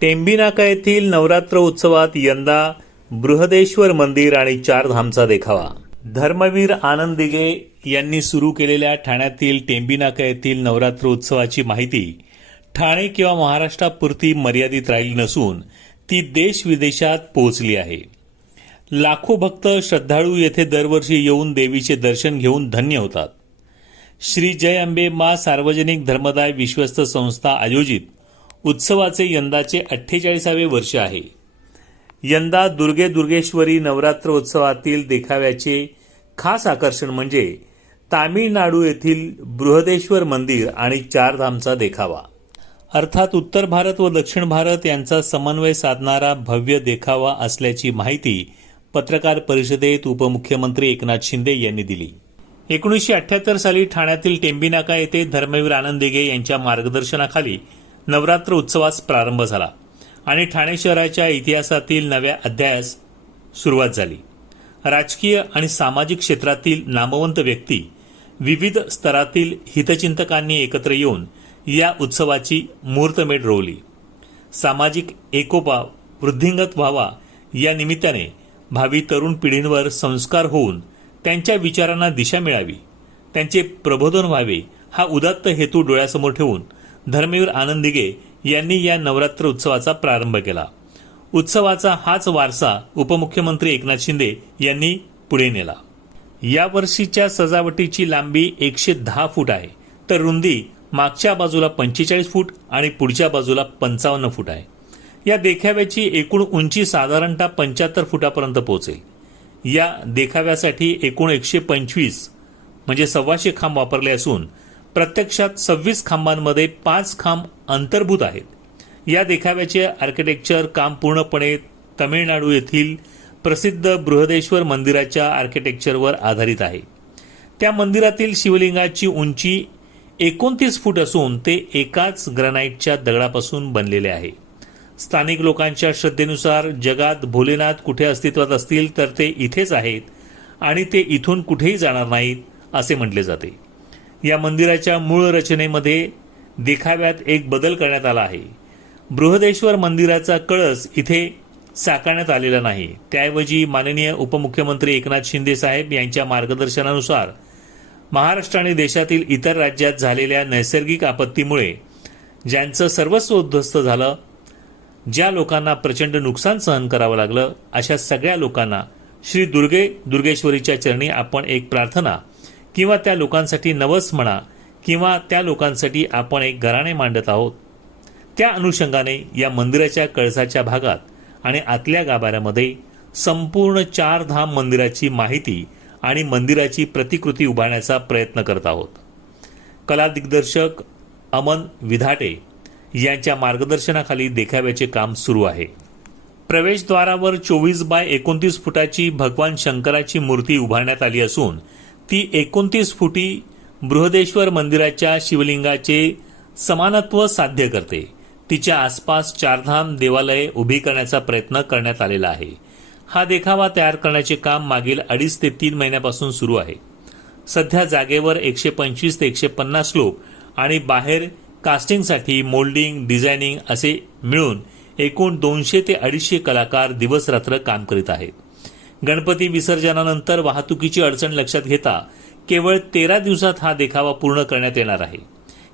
टेंबीनाका येथील नवरात्र उत्सवात यंदा बृहदेश्वर मंदिर आणि चारधामचा देखावा. धर्मवीर आनंद दिघे यांनी सुरू केलेल्या ठाण्यातील टेंबीनाका येथील नवरात्र उत्सवाची माहिती ठाणे किंवा महाराष्ट्रापुरती मर्यादित राहिली नसून ती देश विदेशात पोहोचली आहे. लाखो भक्त श्रद्धाळू येथे दरवर्षी येऊन देवीचे दर्शन घेऊन धन्य होतात. श्री जय अंबे मा सार्वजनिक धर्मदाय विश्वस्त संस्था आयोजित उत्सवाचे यंदाचे अठ्ठेचाळीसावे वर्ष आहे. यंदा दुर्गे दुर्गेश्वरी नवरात्र उत्सवातील देखाव्याचे खास आकर्षण म्हणजे तामिळनाडू येथील बृहदेश्वर मंदिर आणि चारधामचा देखावा. अर्थात उत्तर भारत व दक्षिण भारत यांचा समन्वय साधणारा भव्य देखावा असल्याची माहिती पत्रकार परिषदेत उपमुख्यमंत्री एकनाथ शिंदे यांनी दिली. एकोणीसशे अठ्ठ्याहत्तर साली ठाण्यातील टेंबिनाका येथे धर्मवीर आनंद दिघे यांच्या मार्गदर्शनाखाली नवरात्र उत्सवास प्रारंभ झाला आणि ठाणे शहराच्या इतिहासातील नव्या अध्यायास सुरुवात झाली. राजकीय आणि सामाजिक क्षेत्रातील नामवंत व्यक्ती विविध स्तरातील हितचिंतकांनी एकत्र येऊन या उत्सवाची मुहूर्तमेढ रोवली. सामाजिक एकोपा वृद्धिंगत व्हावा या निमित्ताने भावी तरुण पिढींवर संस्कार होऊन त्यांच्या विचारांना दिशा मिळावी त्यांचे प्रबोधन व्हावे हा उदात्त हेतू डोळ्यासमोर ठेवून धर्मवीर आनंदिगे यांनी या नवरात्र उत्सवाचा प्रारंभ केला. उत्सवाचा हाच वारसा उपमुख्यमंत्री एकनाथ शिंदे यांनी पुढे नेला. यावर्षीच्या सजावटीची लांबी एकशे दहा फूट आहे तर रुंदी मागच्या बाजूला पंचेचाळीस फूट आणि पुढच्या बाजूला पंचावन्न फूट आहे. या देखाव्याची एकूण उंची साधारणतः पंच्याहत्तर फुटापर्यंत पोहोचेल. या देखाव्यासाठी एकूण एकशे पंचवीस म्हणजे सव्वाशे खांब वापरले असून प्रत्यक्षात सव्वीस खांबांमध्ये पाच खांब अंतर्भूत आहेत. या देखाव्याचे आर्किटेक्चर काम पूर्णपणे तमिळनाडू येथील प्रसिद्ध बृहदेश्वर मंदिराच्या आर्किटेक्चरवर आधारित आहे. त्या मंदिरातील शिवलिंगाची उंची एकोणतीस फूट असून ते एकाच ग्रनाईटच्या दगडापासून बनलेले आहे. स्थानिक लोकांच्या श्रद्धेनुसार जगात भोलेनाथ कुठे अस्तित्वात असतील तर ते इथेच आहेत आणि ते इथून कुठेही जाणार नाहीत असे म्हटले जाते. या मंदिराच्या मूळ रचनेमध्ये देखाव्यात एक बदल करण्यात आला आहे. बृहदेश्वर मंदिराचा कळस इथे साकारण्यात आलेला नाही. त्याऐवजी माननीय उपमुख्यमंत्री एकनाथ शिंदे साहेब यांच्या मार्गदर्शनानुसार महाराष्ट्र आणि देशातील इतर राज्यात झालेल्या नैसर्गिक आपत्तीमुळे ज्यांचं सर्वस्व उद्ध्वस्त झालं ज्या लोकांना प्रचंड नुकसान सहन करावं लागलं अशा सगळ्या लोकांना श्री दुर्गे दुर्गेश्वरीच्या चरणी आपण एक प्रार्थना किंवा त्या लोकांसाठी नवस म्हणा किंवा त्या लोकांसाठी आपण एक घराणे मांडत आहोत त्या अनुषंगाने या मंदिराच्या कळसाच्या भागात आणि आतल्या गाभाऱ्यामध्ये संपूर्ण चार धाम मंदिराची माहिती आणि मंदिराची प्रतिकृती उभारण्याचा प्रयत्न करत आहोत. कला दिग्दर्शक अमन विधाटे यांच्या मार्गदर्शनाखाली देखाव्याचे काम सुरू आहे. प्रवेशद्वारावर चोवीस बाय एकोणतीस फुटाची भगवान शंकराची मूर्ती उभारण्यात आली असून ती एकोणतीस फुटी बृहदेश्वर मंदिराच्या शिवलिंगाचे समानत्व साध्य करते. तिच्या आसपास चारधाम देवालये उभी करण्याचा प्रयत्न करण्यात आलेला आहे. हा देखावा तयार करण्याचे काम मागील अडीच ते तीन महिन्यापासून सुरू आहे. सध्या जागेवर एकशे पंचवीस ते एकशे पन्नास लोक आणि बाहेर कास्टिंगसाठी मोल्डिंग डिझायनिंग असे मिळून एकूण दोनशे ते अडीचशे कलाकार दिवसरात्र काम करीत आहेत. गणपती विसर्जनानंतर वाहतुकीची अडचण लक्षात घेता केवळ तेरा दिवसात हा देखावा पूर्ण करण्यात येणार आहे.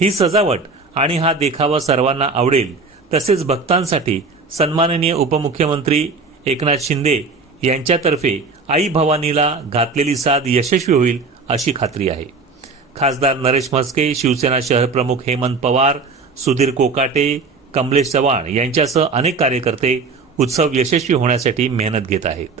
ही सजावट आणि हा देखावा सर्वांना आवडेल तसेच भक्तांसाठी सन्माननीय उपमुख्यमंत्री एकनाथ शिंदे यांच्यातर्फे आई भवानीला घातलेली साथ यशस्वी होईल अशी खात्री आहे. खासदार नरेश म्हस्के शिवसेना शहरप्रमुख हेमंत पवार सुधीर कोकाटे कमलेश चव्हाण यांच्यासह अनेक कार्यकर्ते उत्सव यशस्वी होण्यासाठी मेहनत घेत आहेत.